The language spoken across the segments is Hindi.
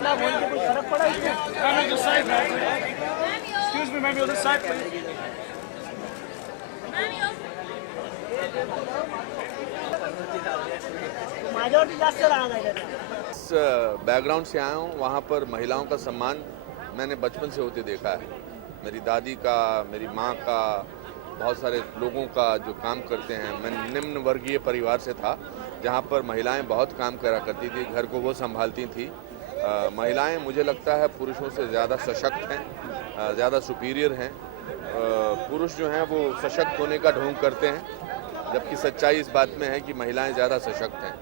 बदलाव होने के कुछ फर्क पड़ा इसमें? Excuse me, maybe on this side, please. Majority जास्त राहणार आहे त्याचा. इस बैकग्राउंड से आया हूँ। वहाँ पर महिलाओं का सम्मान मैंने बचपन से होते देखा है। मेरी दादी का, मेरी माँ का, बहुत सारे लोगों का जो काम करते हैं। मैं निम्न वर्गीय परिवार से था जहाँ पर महिलाएं बहुत काम करा करती थी, घर को वो संभालती थी। महिलाएं मुझे लगता है पुरुषों से ज़्यादा सशक्त हैं, ज़्यादा सुपीरियर हैं। पुरुष जो हैं वो सशक्त होने का ढोंग करते हैं, जबकि सच्चाई इस बात में है कि महिलाएं ज़्यादा सशक्त हैं।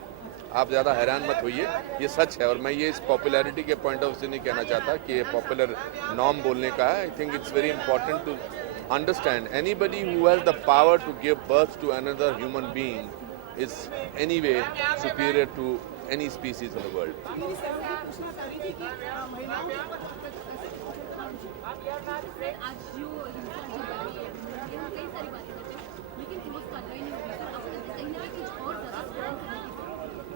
आप ज़्यादा हैरान मत होइए, ये सच है। और मैं ये इस पॉपुलैरिटी के पॉइंट ऑफ से नहीं कहना चाहता कि ये पॉपुलर नॉर्म बोलने का है। I think it's very important to understand anybody who has the power to give birth to another human being is anyway superior to any species in the world.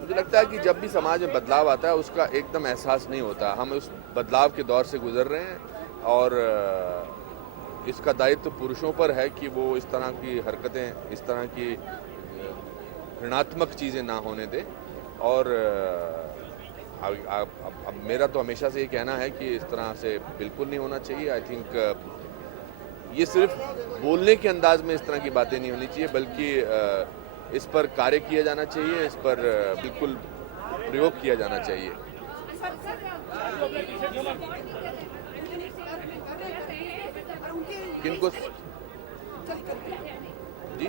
मुझे लगता है कि जब भी समाज में बदलाव आता है उसका एकदम एहसास नहीं होता। हम उस बदलाव के दौर से गुजर रहे हैं और इसका दायित्व पुरुषों पर है कि वो इस तरह की हरकतें, इस तरह की ऋणात्मक चीज़ें ना होने दें। और अब मेरा तो हमेशा से ये कहना है कि इस तरह से बिल्कुल नहीं होना चाहिए। आई थिंक ये सिर्फ बोलने के अंदाज में इस तरह की बातें नहीं होनी चाहिए, बल्कि इस पर कार्य किया जाना चाहिए, इस पर बिल्कुल प्रयोग किया जाना चाहिए। किनको जी?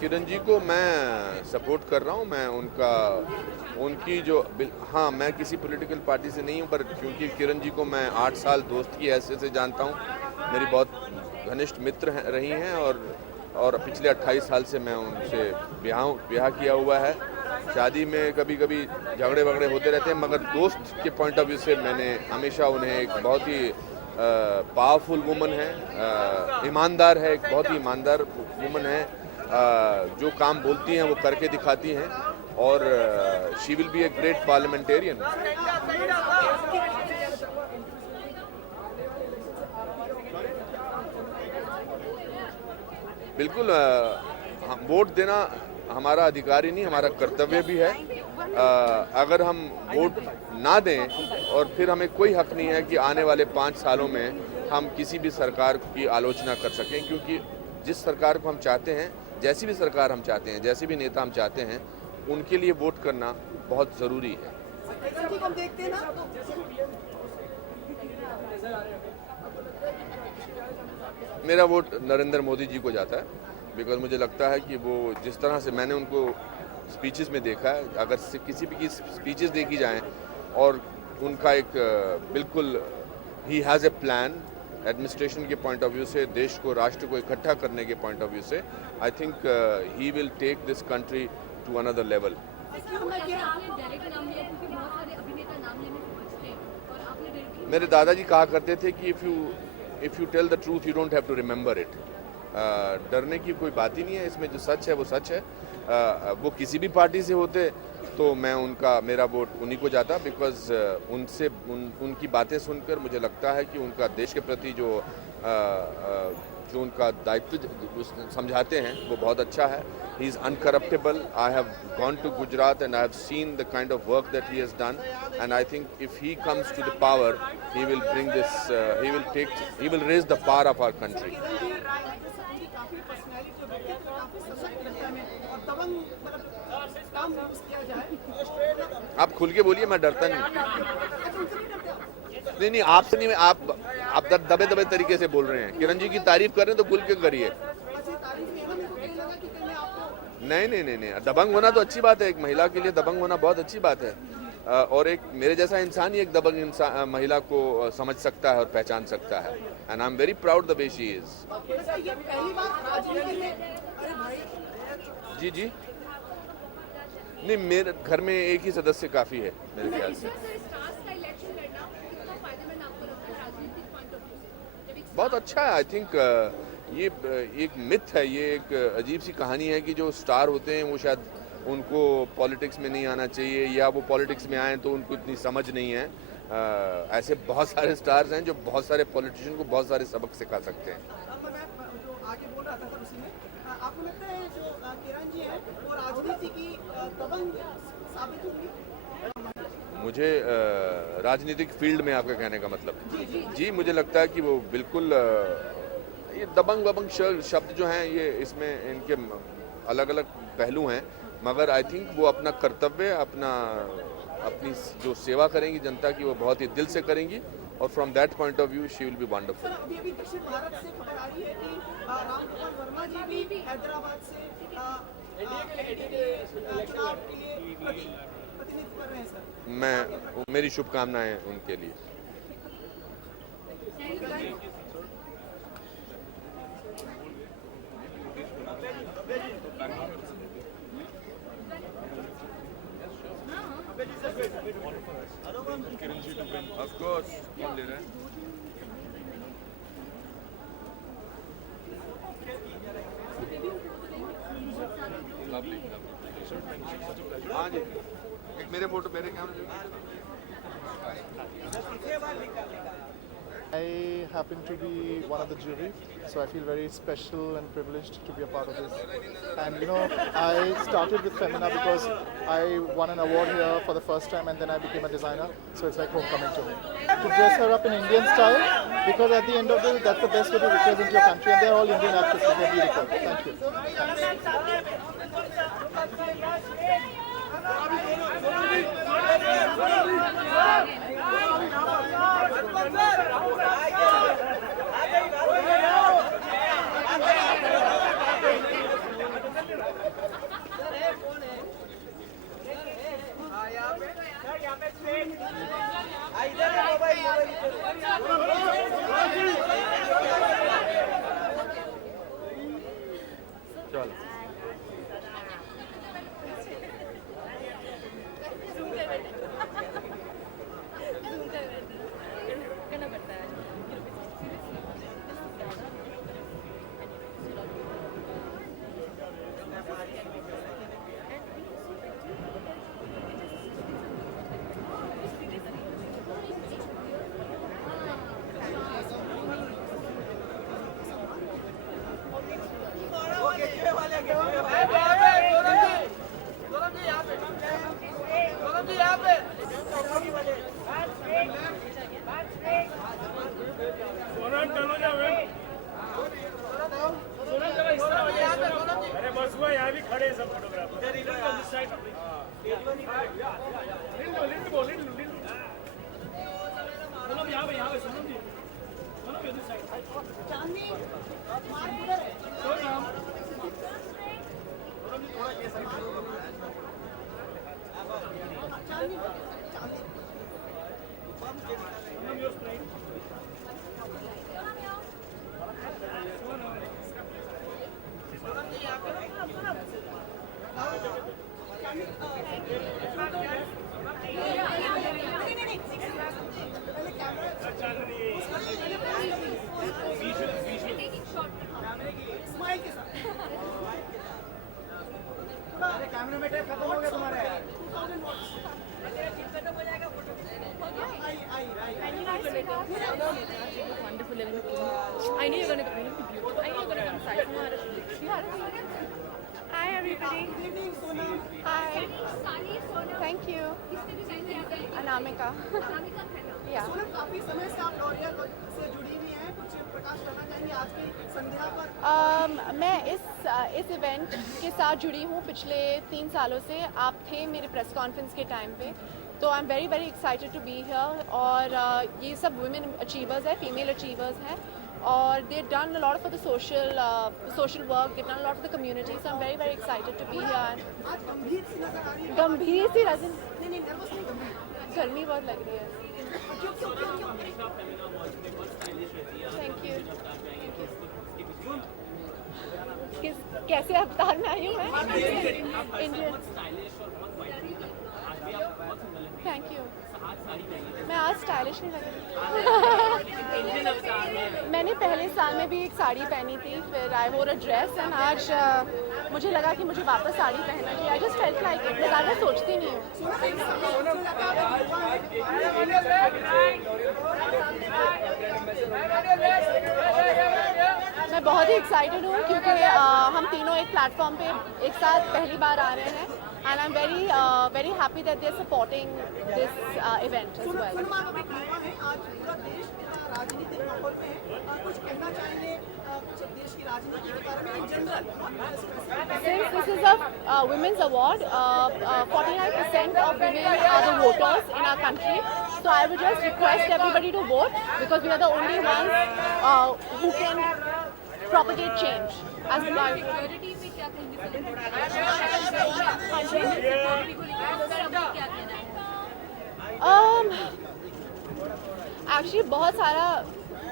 किरण जी को मैं सपोर्ट कर रहा हूँ। मैं उनकी जो हाँ, मैं किसी पॉलिटिकल पार्टी से नहीं हूँ, पर क्योंकि किरण जी को मैं 8 साल दोस्त की हैसियत से जानता हूँ, मेरी बहुत घनिष्ठ मित्र रही हैं और पिछले 28 साल से मैं उनसे ब्याह किया हुआ है। शादी में कभी कभी झगड़े वगड़े होते रहते हैं, मगर दोस्त के पॉइंट ऑफ व्यू से मैंने हमेशा उन्हें एक बहुत ही पावरफुल वुमन है, ईमानदार है, एक बहुत ही ईमानदार वुमन है, जो काम बोलती हैं वो करके दिखाती हैं और she will be a great parliamentarian. बिल्कुल, वोट देना हमारा अधिकार ही नहीं, हमारा कर्तव्य भी है। अगर हम वोट ना दें और फिर हमें कोई हक नहीं है कि आने वाले 5 सालों में हम किसी भी सरकार की आलोचना कर सकें, क्योंकि जिस सरकार को हम चाहते हैं, जैसी भी सरकार हम चाहते हैं, जैसे भी नेता हम चाहते हैं, उनके लिए वोट करना बहुत ज़रूरी है। मेरा वोट नरेंद्र मोदी जी को जाता है, बिकॉज मुझे लगता है कि वो जिस तरह से मैंने उनको स्पीचेस में देखा है, अगर किसी भी की स्पीचेस देखी जाएं और उनका एक बिल्कुल he has a plan administration के पॉइंट ऑफ व्यू से, देश को, राष्ट्र को इकट्ठा करने के पॉइंट ऑफ व्यू से, I think he will take this country to another level. मेरे दादाजी कहा करते थे कि if you tell the truth you don't have to remember it. डरने की कोई बात ही नहीं है इसमें, जो सच है वो सच है। वो किसी भी पार्टी से होते तो मैं मेरा वोट उन्हीं को जाता, बिकॉज उनकी बातें सुनकर मुझे लगता है कि उनका देश के प्रति जो उनका दायित्व समझाते हैं वो बहुत अच्छा है। He is uncorruptible. I have gone to Gujarat and I have seen the kind of work that he has done, and I think if he comes to the power he will bring this, he will raise the power of our country. आप खुल के बोलिए, मैं डरता नहीं, आपसे नहीं। आप दबे दबे तरीके से बोल रहे हैं। किरण जी की तारीफ कर रहे हैं तो खुल के करिए। नहीं, दबंग होना तो अच्छी बात है। एक महिला के लिए दबंग होना बहुत अच्छी बात है, और एक मेरे जैसा इंसान ही एक दबंग महिला को समझ सकता है और पहचान सकता है, and I am very proud the way she is. जी नहीं, मेरे घर में एक ही सदस्य काफी है मेरे ख्याल से। बहुत अच्छा है। आई थिंक ये एक मिथ है, ये एक अजीब सी कहानी है कि जो स्टार होते हैं वो शायद उनको पॉलिटिक्स में नहीं आना चाहिए, या वो पॉलिटिक्स में आए तो उनको इतनी समझ नहीं है। ऐसे बहुत सारे स्टार्स हैं जो बहुत सारे पॉलिटिशियन को बहुत सारे सबक सिखा सकते हैं। अब मैं जो आगे बोल रहा था सर उसी में, आपको लगता है जो किरण जी है वो राजनीति की दबंग साबित होंगी? मुझे राजनीतिक फील्ड में आपका कहने का मतलब जी, मुझे लगता है कि वो बिल्कुल ये दबंग वबंग शब्द जो हैं ये इसमें इनके अलग अलग पहलू हैं, मगर आई थिंक वो अपना कर्तव्य अपनी जो सेवा करेंगी जनता की वो बहुत ही दिल से करेंगी, और from that point of view she will be wonderful. अभी दक्षिण भारत से खबर आ रही है कि रामगोपाल वर्मा जी भी हैदराबाद से चुनाव के लिए प्रतिनिधित्व कर रहे हैं सर। मेरी शुभकामनाएं उनके लिए। Of course, कौन ले रहा है? Lovely, lovely. हाँ जी, एक मेरे फोटो मेरे कैमरे। I happen to be one of the jury, so I feel very special and privileged to be a part of this. And you know, I started with Femina because I won an award here for the first time, and then I became a designer, so it's like homecoming to me. To dress her up in Indian style, because at the end of the day, that's the best way to represent your country, and they're all Indian actresses, they're beautiful. Thank you. अरे बस हुआ, यहाँ भी खड़े हैं सब फोटोग्राफर। यहाँ पे सोनम जी, चांदनी मार्ग उधर है। चांदनी स्माइल के साथ। कैमरा में टेप खत्म हो गया तुम्हारे। 2000 watts। Wonderful living with you. I knew you were going to be beautiful. I knew you were going to come side. Hi everybody. Good evening, Sonam। Hi. Thank you. Anamika. Yeah. Sonam, काफी समय से आप लॉरियल से जुड़ी हुई हैं, कुछ प्रकाश करना चाहेंगे आज की संध्या पर? मैं इस इवेंट के साथ जुड़ी हूँ पिछले 3 सालों से। आप थे मेरे प्रेस कॉन्फ्रेंस के टाइम पे, तो I am very very excited to be here. और ये सब वुमेन अचीवर्स हैं, फीमेल अचीवर्स हैं, और they done a lot for the social work, they done a lot for the community, so I am very very excited to be here. आज गंभीर सी नजर आ रही है। गंभीर सी नजर, नहीं, नर्वस नहीं, गंभीर। गर्मी बहुत लग रही है। Thank you. कैसे अवतार में आई हूँ मैं? इंडियन। Thank you. मैं आज स्टाइलिश नहीं लगी। मैंने पहले साल में भी एक साड़ी पहनी थी, फिर आई वोर अ ड्रेस एंड आज मुझे लगा कि मुझे वापस साड़ी पहनना चाहिए। I just felt like it, मैं ज़्यादा सोचती नहीं हूँ। मैं बहुत ही एक्साइटेड हूँ क्योंकि हम तीनों एक प्लेटफॉर्म पे एक साथ पहली बार आ रहे हैं and I am very happy that they are supporting this event as well. आज पूरा देश राजनीतिक माहौल में कुछ कहना चाहेंगे कुछ देश की राजनीति के बारे में in general? Since this is a women's award, 49% of women are the voters in our country. So I would just request everybody to vote because we are the only ones who can propagate change. As security पे क्या कहेंगे फिल्म को लेकर क्या कहना है? एक्चुअली बहुत सारा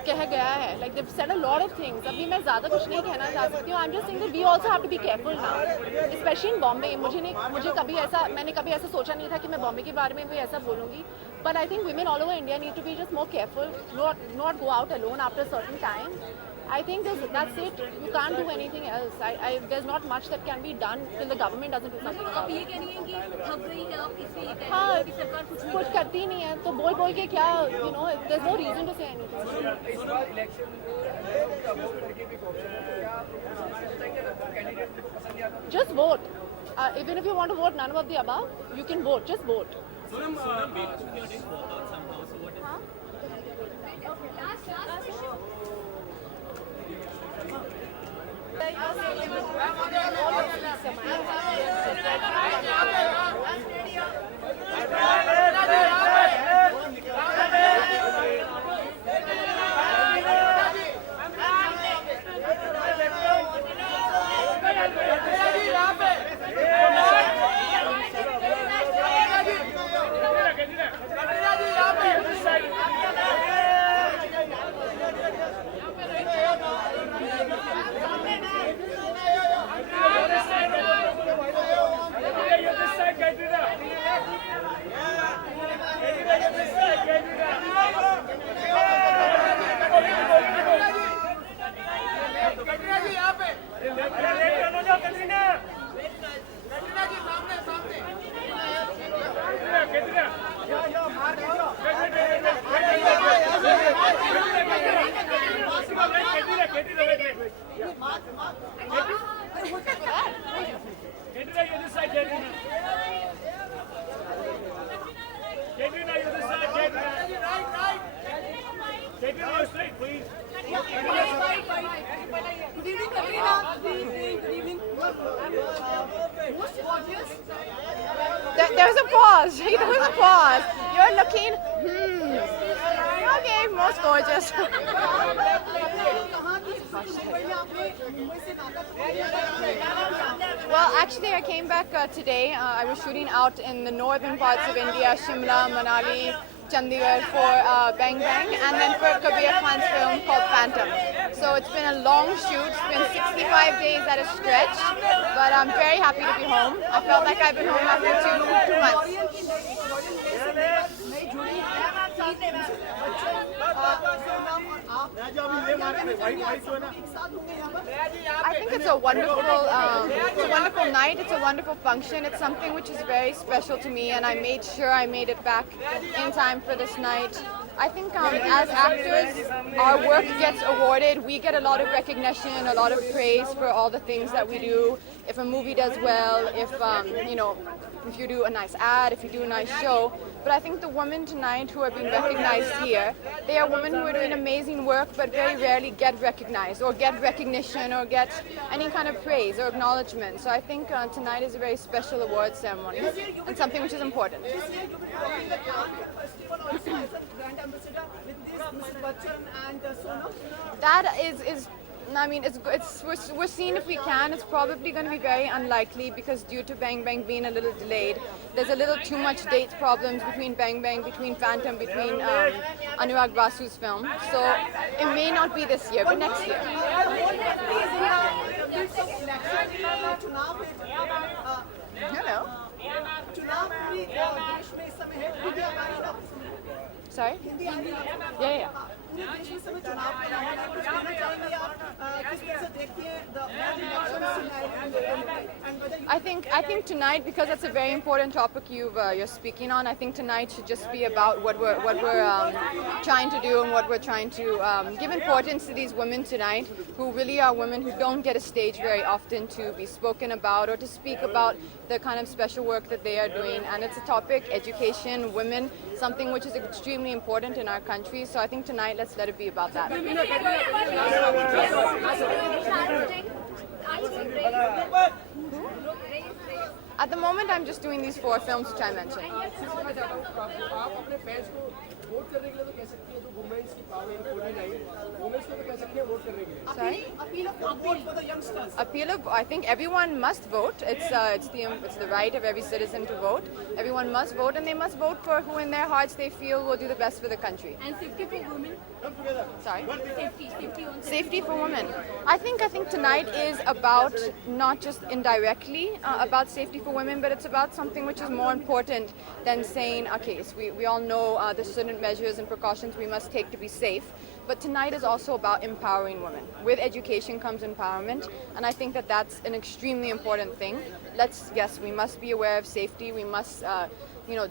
कह गया है, like they said a lot of things. अभी मैं ज़्यादा कुछ नहीं कहना चाह सकती हूँ। I am just saying that we also have to be careful now, especially in Bombay. मैंने कभी ऐसा सोचा नहीं था कि मैं बॉम्बे के बारे में भी ऐसा बोलूँगी, but I think women all over India need to be just more careful, not go out alone after a certain time. I think that's it. You can't do anything else. There's not much that can be done till the government doesn't do something about आप it. ये कह रही हैं कि थक गई है आप इसलिए ये कह रही हाँ, हैं कि सरकार कुछ नहीं कुछ करती नहीं है तो बोल के क्या, there's no reason to say anything. Just vote. Even if you want to vote none of the above, you can vote. Just vote. Good evening, Katrina. Good evening. Most gorgeous. There's a pause. There was a pause. You're looking. Okay, most gorgeous. Well, actually, I came back today. I was shooting out in the northern parts of India, Shimla, Manali, Chandigarh for Bang Bang, and then for Kabir Khan's film called Phantom. So it's been a long shoot. It's been 65 days at a stretch, but I'm very happy to be home. I felt like I've been home after two months. I think it's a wonderful night. It's a wonderful function. It's something which is very special to me, and I made sure I made it back in time for this night. I think as actors, our work gets awarded. We get a lot of recognition, a lot of praise for all the things that we do. If a movie does well, if you do a nice ad, if you do a nice show. But I think the women tonight who are being recognized here, they are women who are doing amazing work but very rarely get recognized or get recognition or get any kind of praise or acknowledgement. So I think tonight is a very special award ceremony and something which is important. That is I mean, we're seeing if we can. It's probably going to be very unlikely because due to Bang Bang being a little delayed, there's a little too much date problems between Bang Bang, between Phantom, between Anurag Basu's film. So it may not be this year, but next year. Hello. पूरे देश में समय चुनाव का माहौल है, कुछ कहना चाहेंगे आप किस तरह से देखती हैं the elections and whether I think tonight, because that's a very important topic you're speaking on, I think tonight should just be about what we're trying to do and what we're trying to give importance to these women tonight, who really are women who don't get a stage very often to be spoken about or to speak about the kind of special work that they are doing. And it's a topic, education, women, something which is extremely important in our country. So I think tonight, let's let it be about that. At the moment, I'm just doing these 4 films which I mentioned. आप अपने फैंस को वोट करने के लिए तो कह सकती हैं, जो वुमेन्स की पावर है 49 वुमेन्स को तो कह सकते हैं वोट करने के लिए. Sorry? appeal of vote for the youngsters? Appeal of, I think everyone must vote. It's the right of every citizen to vote. Everyone must vote, and they must vote for who in their hearts they feel will do the best for the country. And safety for women. Sorry? Safety on Safety for women. I think tonight is about not just indirectly about safety for women, but it's about something which is more important than saying, okay, so we all know the certain measures and precautions we must take to be safe. But tonight is also about empowering women. With education comes empowerment, and I think that's an extremely important thing. Yes, we must be aware of safety. We must,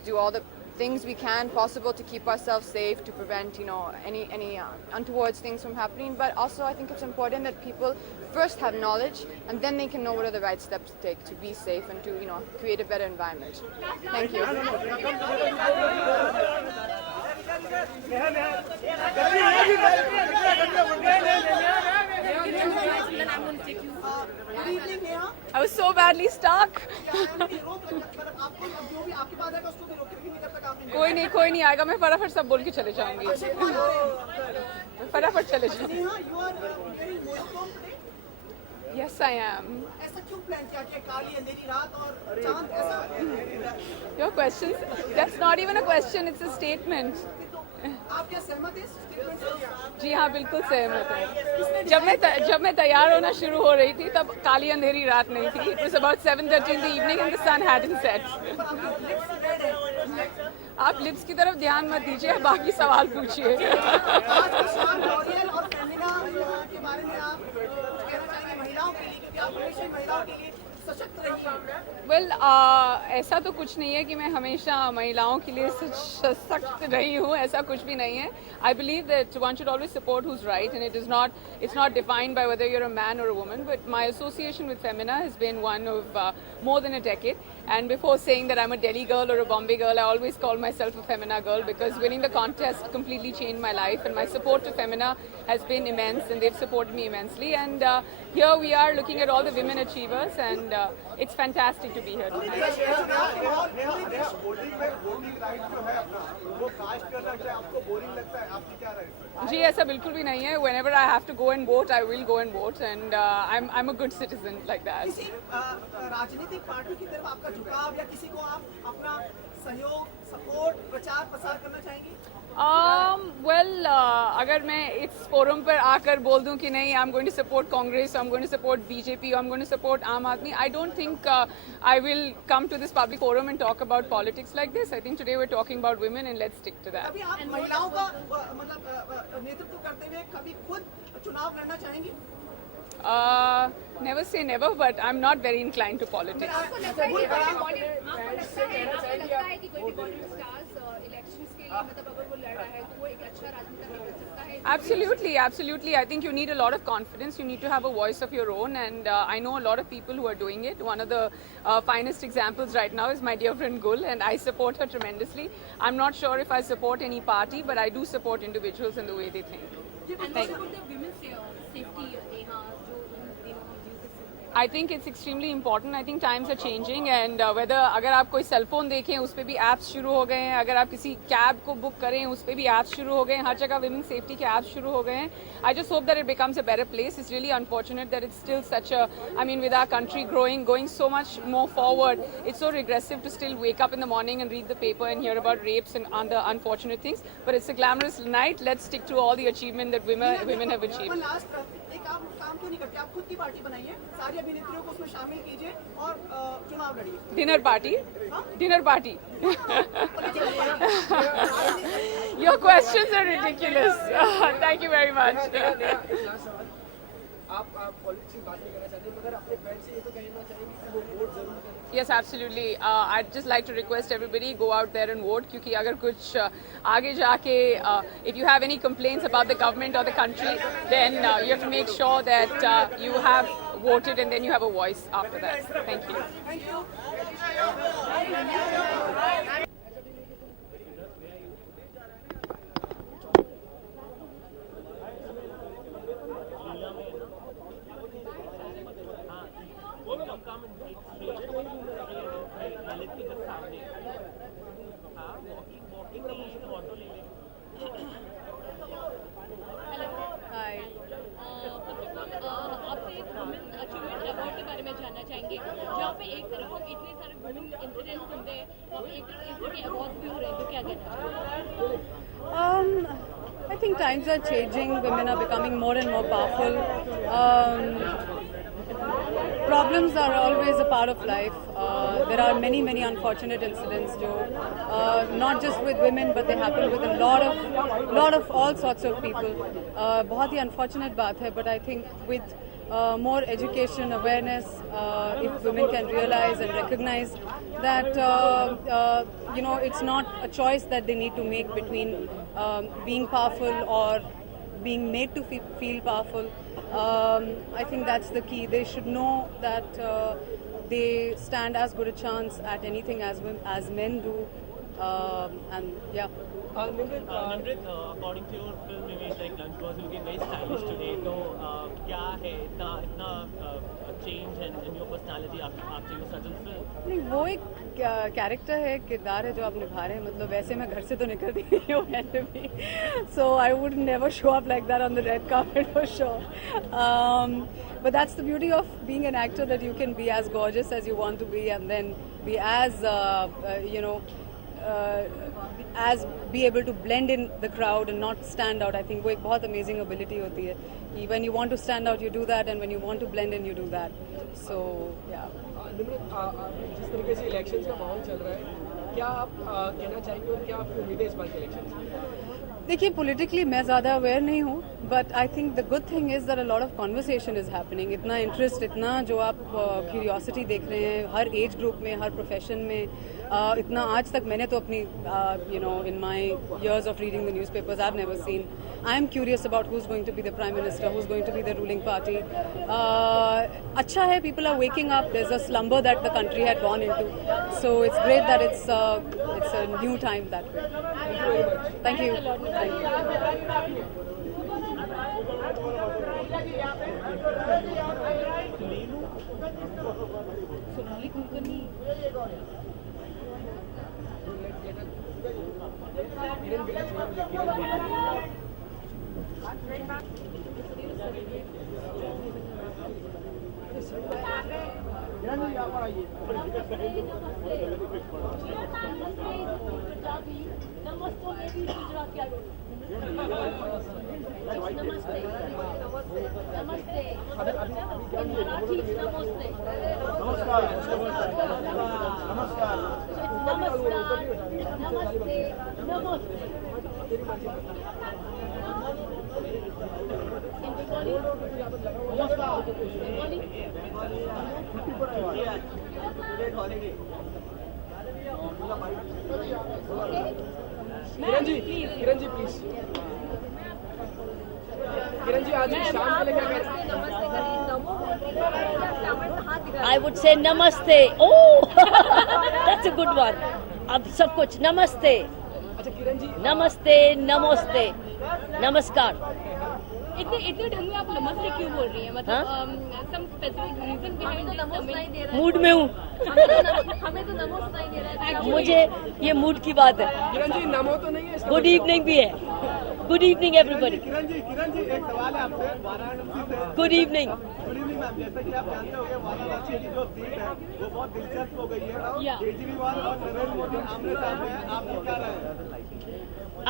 do all the things we can possible to keep ourselves safe, to prevent, any untoward things from happening. But also, I think it's important that people first have knowledge, and then they can know what are the right steps to take to be safe and to, create a better environment. Thank you. Good evening, Neha. I was so badly stuck. आपको जो भी आपके पास आएगा उसको भी रोके रखेंगे जब तक आप नहीं. कोई नहीं आएगा. मैं फटाफट सब बोल के चले जाऊंगी. फटाफट चले जाऊंगी. Neha, you are wearing monochrome today. Yes, I am. ऐसा क्यों प्लान किया कि काली अंधेरी रात और चांद ऐसा? Your question? That's not even a question. It's a statement. आप क्या सहमत हैं इस स्टेटमेंट से? जी हाँ, बिल्कुल सहमत हूँ. जब मैं तैयार होना शुरू हो रही थी तब काली अंधेरी रात नहीं थी. It was about 7:30 in the evening and the sun hadn't set. आप लिप्स की तरफ ध्यान मत दीजिए, बाकी सवाल पूछिए. आज की शाम लॉरियल और फेमिना के बारे में आप कहना चाहेंगे महिलाओं के लिए, क्योंकि आप हमेशा ही महिलाओं के लिए सशक्त रही हैं. वेल ऐसा तो कुछ नहीं है कि मैं हमेशा महिलाओं के लिए सशक्त रही हूँ. ऐसा कुछ भी नहीं है. I believe that one should always support who's right, and it's not defined by whether you're a man or a woman. But my association with Femina has been one of more than a decade. And before saying that I'm a Delhi girl or a Bombay girl, I always call myself a Femina girl, because winning the contest completely changed my life, and my support to Femina has been immense, and they've supported me immensely. And here we are looking at all the women achievers, and it's fantastic to be here tonight. जी ऐसा बिल्कुल भी नहीं है. Whenever I have to go and vote, I will go and vote, and I'm a good citizen like that. किसी राजनीतिक पार्टी की तरफ आपका झुकाव या किसी को आप अपना सहयोग, सपोर्ट, प्रचार प्रसार करना चाहेंगी? अगर मैं इस फोरम पर आकर बोल दूं कि नहीं, I'm going to support Congress, I'm going to support BJP, I'm going to support Aam Aadmi, I don't think I will come to this public forum and talk about politics like this. I think today we're talking about women, and let's stick to that. अभी आप महिलाओं का मतलब नेतृत्व करते हुए कभी खुद चुनाव लड़ना चाहेंगी? Never say never, but I'm not very inclined to politics. आपको लगता है कि कोई भी बॉलीवुड स्टार्स इलेक्शंस के लिए, मतलब अगर वो लड़ रहा है तो वो एक अच्छा राजनीतिक बन सकता है? Absolutely. I think you need a lot of confidence. You need to have a voice of your own, and I know a lot of people who are doing it. One of the finest examples right now is my dear friend Gul, and I support her tremendously. I'm not sure if I support any party, but I do support individuals and the way they think. And what about the women's safety, Neha, जो हम use I think it's extremely important. I think times are changing, and whether अगर आप कोई सेल फोन देखें उस पर भी ऐप्स शुरू हो गए हैं, अगर आप किसी कैब को बुक करें उस पर भी ऐप्स शुरू हो गए हैं, हर जगह women's safety के ऐप्स शुरू हो गए हैं. I just hope that it becomes a better place. It's really unfortunate that it's still such a, with our country going so much more forward, it's so regressive to still wake up in the morning and read the paper and hear about rapes and other unfortunate things. But it's a glamorous night. Let's stick to all the achievement that women have achieved. Last एक आप काम क्यों नहीं करते? आप खुद की पार्टी बनाइए, सारी अभिनेत्रियों को उसमें शामिल कीजिए और चुनाव लड़िए. Dinner party. Your questions are ridiculous. Thank you very much. Last सवाल, आप पॉलिटिक्स की बात नहीं करना चाहते मगर अपने फैन से ये तो कहना चाहेंगे कि वो वोट जरूर करें. Yes, absolutely. I'd just like to request everybody go out there and vote क्योंकि अगर कुछ आगे जाके if you have any complaints about the government or the country, then you have to make sure that you have voted and then you have a voice after that. Thank you. Hi. आपसे एक वुमेन अचीवमेंट अवार्ड के बारे में जानना चाहेंगे जहाँ पे एक तरफ हम इतने सारे वुमेन इंसिडेंट सुनते हैं और एक तरफ इस तरह के अवार्ड भी हो रहे हैं तो क्या कहना चाहिए? I think times are changing. Women are becoming more and more powerful. Problems are always a part of life. There are many unfortunate incidents, not just with women, but they happen with a lot of all sorts of people. बहुत ही unfortunate बात है, but I think with more education, awareness, if women can realize and recognize that it's not a choice that they need to make between being powerful or being made to feel powerful. I think that's the key. They should know that they stand as good a chance at anything as men do. And yeah. Nimrit, according to your film image, like Lunchbox, you looking very stylish today. So, क्या है इतना change in your personality after your certain film? नहीं, वो एक कैरेक्टर है, किरदार है जो आप निभा रहे हैं. मतलब वैसे मैं घर से तो निकलती नहीं हूँ ऐसे भी. So I would never show up like that on the red carpet for sure. But that's the beauty of being an actor, that you can be as gorgeous as you want to be and then be as be able to blend in the crowd and not stand out. I think वो एक बहुत amazing ability होती है. When you want to stand out, you do that, and when you want to blend in, you do that. So yeah. Nimrat, जिस तरीके से इलेक्शंस का माहौल चल रहा है, क्या आप कहना चाहेंगे और क्या आपकी उम्मीद है इस बार के इलेक्शन से? देखिए, politically मैं ज़्यादा अवेयर नहीं हूँ, but I think the good thing is that a lot of conversation is happening. इतना interest, इतना जो आप curiosity देख रहे हैं हर age group में, हर profession में, इतना आज तक मैंने तो अपनी in my years of reading the newspapers, I've never seen. I'm curious about who's going to be the Prime Minister, who's going to be the ruling party. अच्छा है, people are waking up. There's a slumber that the country had gone into. So it's great that it's a new time that way. Thank you. Thank you. Kiran ji please. Kiran ji, आज शाम के लिए क्या कहते हैं? I would say namaste. Oh, that's a good one. अब सब कुछ नमस्ते. अच्छा किरण जी, नमस्ते, नमस्ते, नमस्कार. इतने ढंग में आप नमस्ते क्यों बोल रही हैं? मतलब some specific reason behind this comment? Mood में हूँ. हमें तो नमो सुनाई दे रहा है. मुझे ये मूड की बात है. किरण जी, नमो तो नहीं है इसका? गुड इवनिंग भी है. Good evening everybody. Kiran ji एक सवाल है आपसे. वाराणसी से good evening. Good evening ma'am. जैसा कि आप जानते होंगे, वाराणसी की जो सीट है वो बहुत दिलचस्प हो गई है. केजरीवाल और नरेंद्र मोदी आमने सामने हैं. आपको क्या राय है?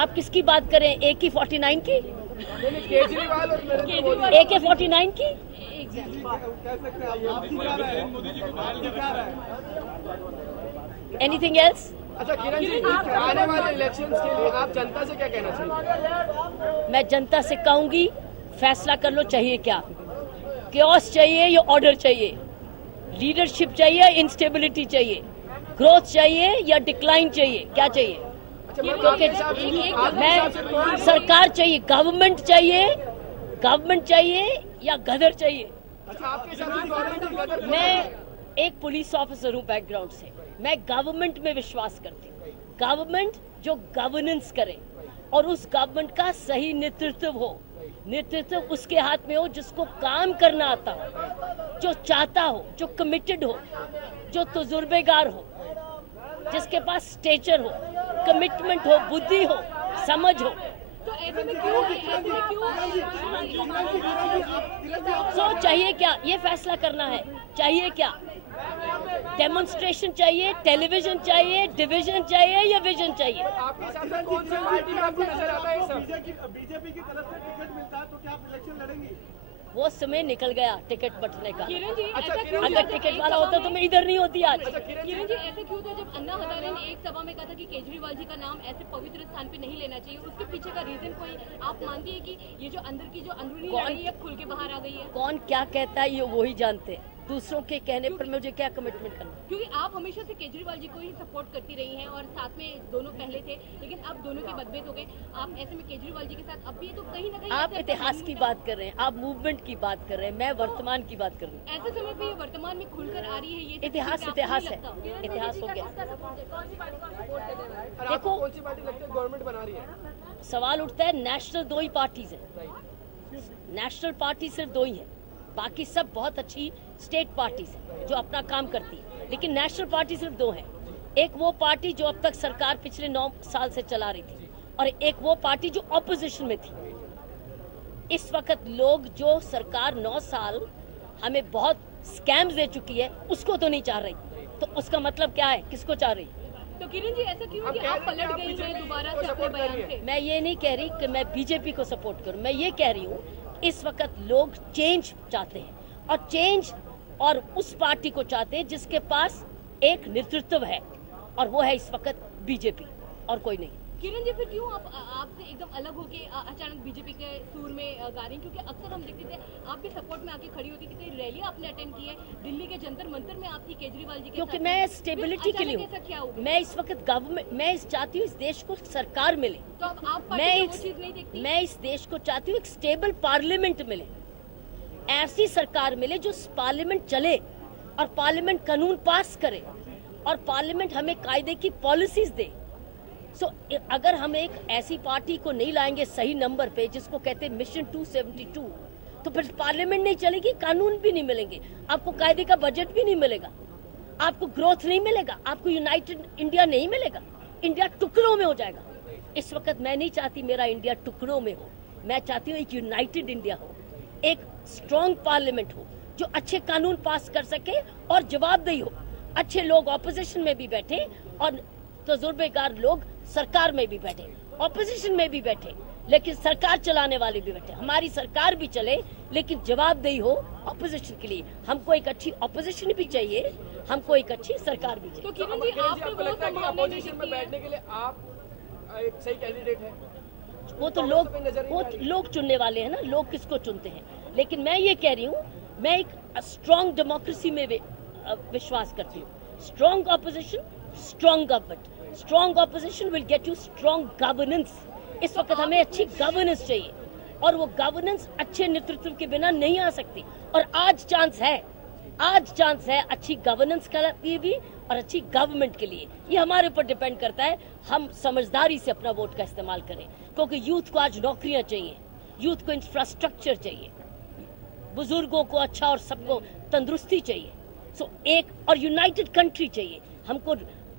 आप किसकी बात करें? AK-49 की? केजरीवाल और नरेंद्र मोदी. AK-49 की? कह सकते हैं आपकी क्या राय है? मोदी जी की क्या राय है? Anything else? अच्छा किरण जी, आने वाले इलेक्शंस के लिए आप जनता से क्या कहना चाहिए? मैं जनता से कहूंगी, फैसला कर लो चाहिए क्या, क्योस चाहिए या ऑर्डर चाहिए, लीडरशिप चाहिए, इंस्टेबिलिटी चाहिए, ग्रोथ चाहिए या डिक्लाइन चाहिए, क्या चाहिए? क्योंकि मैं सरकार चाहिए, गवर्नमेंट चाहिए या गदर चाहिए? अच्छा आपके हिसाब से गवर्नमेंट और गदर मैं एक पुलिस ऑफिसर हूँ बैकग्राउंड से, मैं गवर्नमेंट में विश्वास करती हूँ। गवर्नमेंट जो गवर्नेंस करे और उस गवर्नमेंट का सही नेतृत्व हो, नेतृत्व उसके हाथ में हो जिसको काम करना आता हो, जो चाहता हो, जो कमिटेड हो, जो तजुर्बेगार हो, जिसके पास स्टेचर हो, कमिटमेंट हो, बुद्धि हो, समझ हो। तो ऐसे में क्यों सो चाहिए क्या, ये फैसला करना है। चाहिए क्या, डेमोन्स्ट्रेशन चाहिए, टेलीविजन चाहिए, डिवीजन चाहिए या विजन चाहिए? आपके हिसाब से कौन सी पार्टी में आपको नजर आता है सब? बीजेपी की तरफ से टिकट मिलता है तो क्या आप इलेक्शन लड़ेंगी? वो समय निकल गया टिकट बंटने का। किरण जी, अच्छा, ऐसा क्यों अगर टिकट वाला होता तो मैं इधर नहीं होती आज। किरण जी, ऐसा क्यों था जब अन्ना हजारे ने एक सभा में कहा था कि केजरीवाल जी का नाम ऐसे पवित्र स्थान पे नहीं लेना चाहिए, उसके पीछे का रीजन कोई आप मानती है कि ये जो अंदर की जो अंदरूनी लड़ाई है खुल के बाहर आ गई है? कौन क्या कहता है ये वही जानते हैं, दूसरों के कहने पर मुझे क्या कमिटमेंट करना? क्योंकि आप हमेशा से केजरीवाल जी को ही सपोर्ट करती रही हैं और साथ में दोनों पहले थे, लेकिन अब दोनों के मतभेद हो गए। आप ऐसे में केजरीवाल जी के साथ अब भी तो कहीं ना कहीं आप ऐसे इतिहास की बात कर रहे हैं, आप मूवमेंट की बात कर रहे हैं, मैं वर्तमान की बात कर रही हूँ। ऐसे समय पे ये वर्तमान में खुलकर आ रही है, ये सब इतिहास चीज़ें आपको इतिहास नहीं है, लगता? इतिहास हो गया। और आपको देखो, कौन सी पार्टी लगता है गवर्नमेंट बना रही है? सवाल उठता है, नेशनल दो ही पार्टीज है, नेशनल पार्टी सिर्फ दो ही है, बाकी सब बहुत अच्छी स्टेट पार्टीज है जो अपना काम करती है, लेकिन नेशनल पार्टी सिर्फ दो है। एक वो पार्टी जो अब तक सरकार पिछले 9 साल से चला रही थी और एक वो पार्टी जो ऑपोजिशन में थी। इस वक्त लोग जो सरकार 9 साल हमें बहुत स्कैम्स दे चुकी है उसको तो नहीं चाह रही, तो उसका मतलब क्या है, किसको चाह रही? तो किरण जी, ऐसा क्यों कि आप पलट गई हैं दोबारा से अपने बयान से? मैं ये नहीं कह रही कि मैं बीजेपी को सपोर्ट करूं, मैं ये कह रही हूँ इस वक्त लोग चेंज चाहते हैं और चेंज और उस पार्टी को चाहते हैं जिसके पास एक नेतृत्व है और वो है इस वक्त बीजेपी और कोई नहीं। किरण जी, फिर क्यों आपसे एकदम अलग होके अचानक बीजेपी के सूर में गा रही हैं? क्योंकि अक्सर हम देखते थे आप भी सपोर्ट में आके खड़ी होती, कितनी रैली आपने अटेंड की है, दिल्ली के जंतर मंतर में आप थी केजरीवाल जी के क्योंकि साथ। मैं स्टेबिलिटी के लिए अचानक ऐसा क्या हो हूँ, गया? मैं इस वक्त गवर्नमेंट, मैं चाहती हूँ इस देश को सरकार मिले, तो अब आप मैं पार्टी में वो चीज नहीं देखती? मैं इस देश को चाहती हूँ एक स्टेबल पार्लियामेंट मिले, ऐसी सरकार मिले जो पार्लियामेंट चले और पार्लियामेंट कानून पास करे और पार्लियामेंट हमें कायदे की पॉलिसीज दे। सो अगर हम एक ऐसी पार्टी को नहीं लाएंगे सही नंबर पे जिसको कहते हैं मिशन 272, तो फिर पार्लियामेंट नहीं चलेगी, कानून भी नहीं मिलेंगे, आपको कायदे का बजट भी नहीं मिलेगा, आपको ग्रोथ नहीं मिलेगा, आपको यूनाइटेड इंडिया नहीं मिलेगा, इंडिया टुकड़ों में हो जाएगा। इस वक्त मैं नहीं चाहती मेरा इंडिया टुकड़ों में हो, मैं चाहती हूँ एक यूनाइटेड इंडिया हो, एक स्ट्रॉन्ग पार्लियामेंट हो जो अच्छे कानून पास कर सके और जवाबदेही हो, अच्छे लोग ऑपोजिशन में भी बैठे और तजुर्बेकार लोग सरकार में भी बैठे, ऑपोजिशन में भी बैठे, लेकिन सरकार चलाने वाले भी बैठे। हमारी सरकार भी चले लेकिन जवाबदेही हो ऑपोजिशन के लिए। हमको एक अच्छी ऑपोजिशन भी चाहिए, हमको एक अच्छी सरकार भी चाहिए। तो किरण जी, आपको आपको लगता है कि अपोजिशन में बैठने के लिए आप एक सही कैंडिडेट है? वो तो लोग चुनने वाले हैं ना, लोग किसको चुनते हैं। लेकिन मैं ये कह रही हूँ, मैं एक स्ट्रॉन्ग डेमोक्रेसी में विश्वास करती हूँ। Strong opposition, strong government, strong opposition will get you strong governance. इस वक्त हमें अच्छी गवर्नेंस चाहिए और वो गवर्नेंस अच्छे नेतृत्व के बिना नहीं आ सकती। और आज चांस है अच्छी गवर्नेंस के लिए भी और अच्छी गवर्नमेंट के लिए। ये हमारे ऊपर डिपेंड करता है, हम समझदारी से अपना वोट का इस्तेमाल करें, क्योंकि यूथ को आज नौकरियां चाहिए, यूथ को इंफ्रास्ट्रक्चर चाहिए, बुजुर्गों को अच्छा और सबको तंदुरुस्ती चाहिए। सो एक और यूनाइटेड कंट्री चाहिए। हमको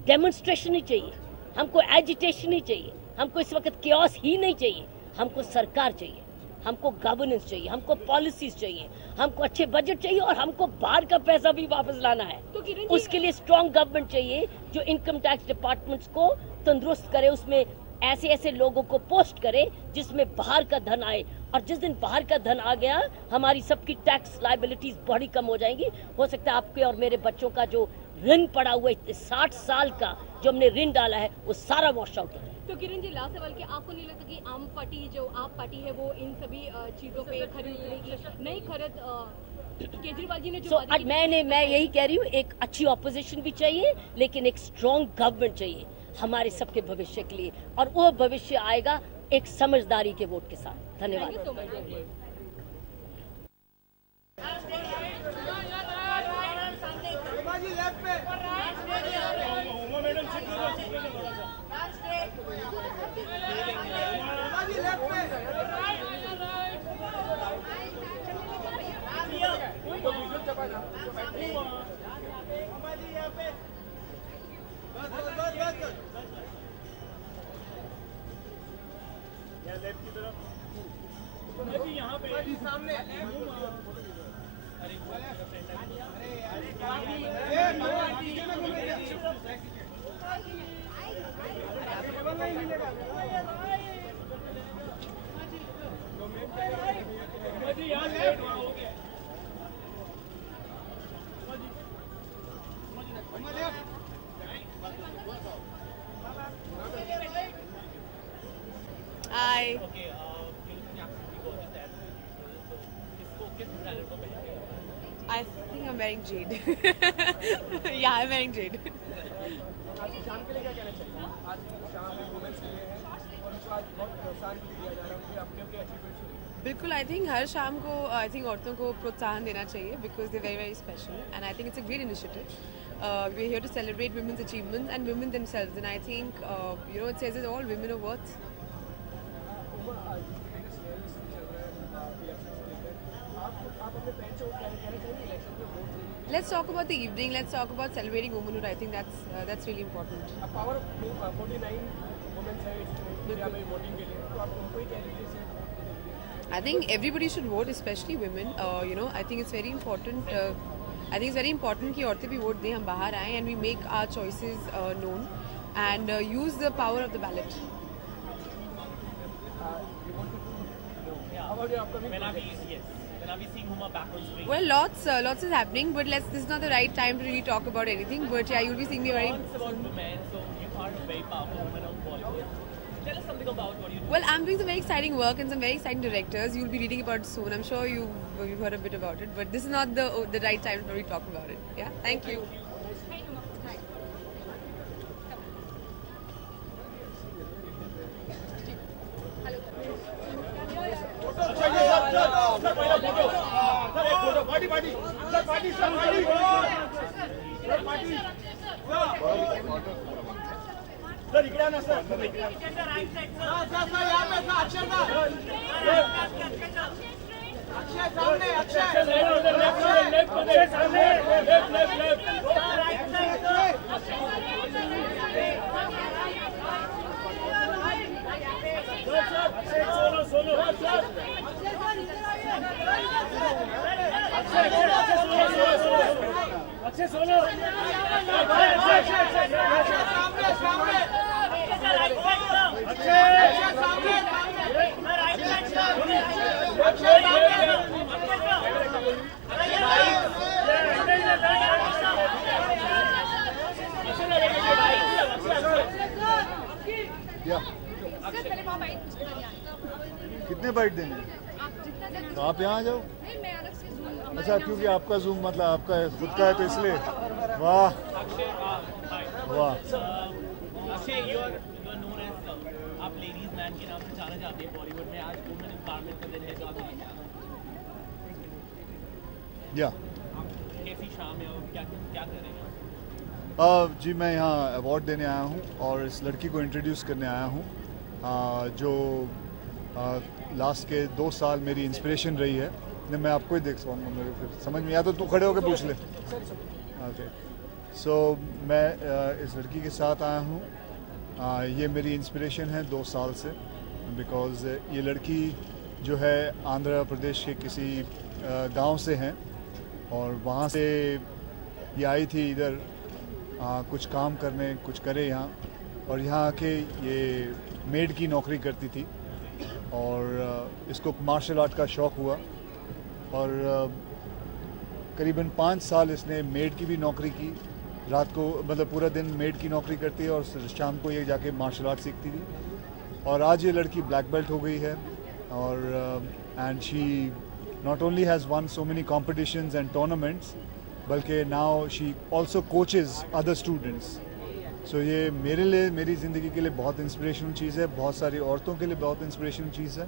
डेमोन्स्ट्रेशन नहीं चाहिए, हमको एजिटेशन नहीं चाहिए, हमको इस वक्त केओस ही नहीं चाहिए, हमको सरकार चाहिए, हमको गवर्नेंस चाहिए, हमको पॉलिसीज चाहिए, हमको अच्छे बजट चाहिए और हमको बाहर का पैसा भी वापस लाना है। उसके लिए स्ट्रॉन्ग गवर्नमेंट चाहिए जो इनकम टैक्स डिपार्टमेंट्स को तंदुरुस्त करे, उसमें ऐसे ऐसे लोगों को पोस्ट करे जिसमें बाहर का धन आए, और जिस दिन बाहर का धन आ गया हमारी सबकी टैक्स लायबिलिटीज बड़ी कम हो जाएंगी। हो सकता है आपके और मेरे बच्चों का जो ऋण पड़ा हुआ है 60 साल का जो हमने ऋण डाला है वो सारा वॉश आउट हो जाए। तो किरण जी, लास्ट सवाल कि आपको नहीं लगता कि आम पार्टी जो आप पार्टी है वो इन सभी चीजों पे खरीद लेगी? नहीं खरीद केजरीवाल जी ने जो मैं यही कह रही हूँ, एक अच्छी ऑपोजिशन भी चाहिए लेकिन एक स्ट्रॉन्ग गवर्नमेंट चाहिए हमारे सबके भविष्य के लिए, और वो भविष्य आएगा एक समझदारी के वोट के साथ। धन्यवाद। Hi. Okay, you're looking absolutely gorgeous there. So, किसको किस डिजाइनर को पहनेंगे? I think I'm wearing jade. Yeah, I'm wearing jade. आज शाम के लिए क्या कहना चाहिए? आज शाम में वुमेन्स के लिए है और उसको आज बहुत प्रोत्साहन भी दिया जा रहा है उनके अपने अपने अचीवमेंट्स। बिल्कुल, आई थिंक हर शाम को आई थिंक औरतों को प्रोत्साहन देना चाहिए because they very very special and I think it's a great initiative. We're here to celebrate women's achievements and women themselves, and I think it says it all, women are worth. Let's talk about the evening. Let's talk about celebrating womanhood. I think that's really important. Power 49 women's है इंडिया में वोटिंग के लिए, तो आप उनको ही कह दीजिए। I think everybody should vote, especially women. I think it's very important. I think it's very important कि औरतें भी वोट दें, हम बाहर आएं and we make our choices known and use the power of the ballot. How about your upcoming projects? When are we seeing Huma back on screen? Well, lots is happening, but this is not the right time to really talk about anything. But yeah, you'll be seeing me very. It's about women, so you are a very powerful woman of Bollywood. Tell us something about what you do. Well, I'm doing some very exciting work and some very exciting directors. You'll be reading about it soon. I'm sure you've heard a bit about it, but this is not the right time to really talk about it. Yeah, thank you. Sir इकडे ना सर अक्षय सामने कितने बाइट देने तो आप यहाँ आ जाओ। अच्छा, क्योंकि आपका जूम मतलब आपका खुद का है तो इसलिए। वाह वाह। अक्षय, you're known as आप लेडीज मैन के नाम से जाना जाते हैं बॉलीवुड में। आज वुमेन एम्पावरमेंट का दिन है, जो आप या कैसी शाम है और क्या कर रहे हैं? जी, मैं यहाँ अवार्ड देने आया हूँ और इस लड़की को इंट्रोड्यूस करने आया हूँ जो लास्ट के 2 साल मेरी इंस्पिरेशन रही है। नहीं, मैं आपको ही देख पाऊँगा, मेरे फिर समझ में या तो तू खड़े होकर पूछ ले। ओके, सो मैं इस लड़की के साथ आया हूँ। ये मेरी इंस्पिरेशन है 2 साल से, बिकॉज़ ये लड़की जो है आंध्र प्रदेश के किसी गांव से हैं और वहाँ से ये आई थी इधर कुछ काम करने, कुछ करे यहाँ, और यहाँ आके ये मेड की नौकरी करती थी और इसको मार्शल आर्ट का शौक़ हुआ और करीबन 5 साल इसने मेड की भी नौकरी की। रात को मतलब पूरा दिन मेड की नौकरी करती है और शाम को ये जाके मार्शल आर्ट सीखती थी और आज ये लड़की ब्लैक बेल्ट हो गई है और and she not only has won so many competitions and tournaments बल्कि now she also coaches other students. So ये मेरे लिए, मेरी ज़िंदगी के लिए बहुत इंस्पिरेशनल चीज़ है, बहुत सारी औरतों के लिए बहुत इंस्पिरेशनल चीज़ है।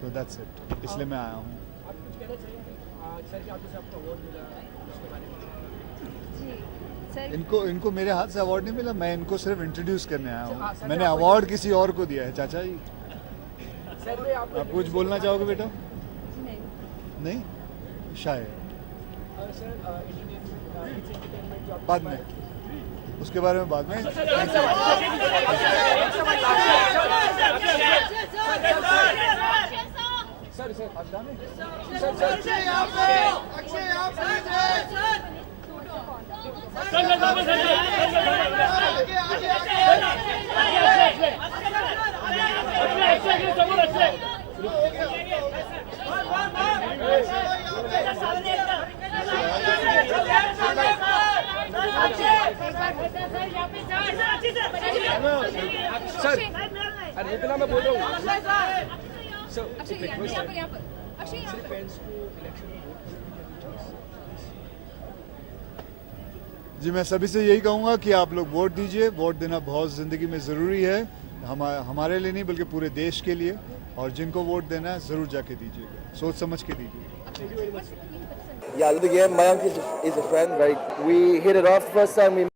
सो दैट्स इट, इसलिए मैं आया हूँ। इनको मेरे हाथ से अवार्ड नहीं मिला, मैं इनको सिर्फ इंट्रोड्यूस करने आया हूँ। मैंने अवार्ड किसी और को दिया है। चाचा जी आप कुछ बोलना चाहोगे बेटा? नहीं शायद बाद में, उसके बारे में बाद में। सर अरे इतना मैं बोल रहा हूँ सर, जी मैं सभी से यही कहूँगा कि आप लोग वोट दीजिए। वोट देना बहुत ज़िंदगी में ज़रूरी है, हमारे लिए नहीं बल्कि पूरे देश के लिए। और जिनको वोट देना है ज़रूर जाके दीजिएगा, सोच समझ के दीजिए। Yeah, Mayank is a friend. Right, we hit it off the first time we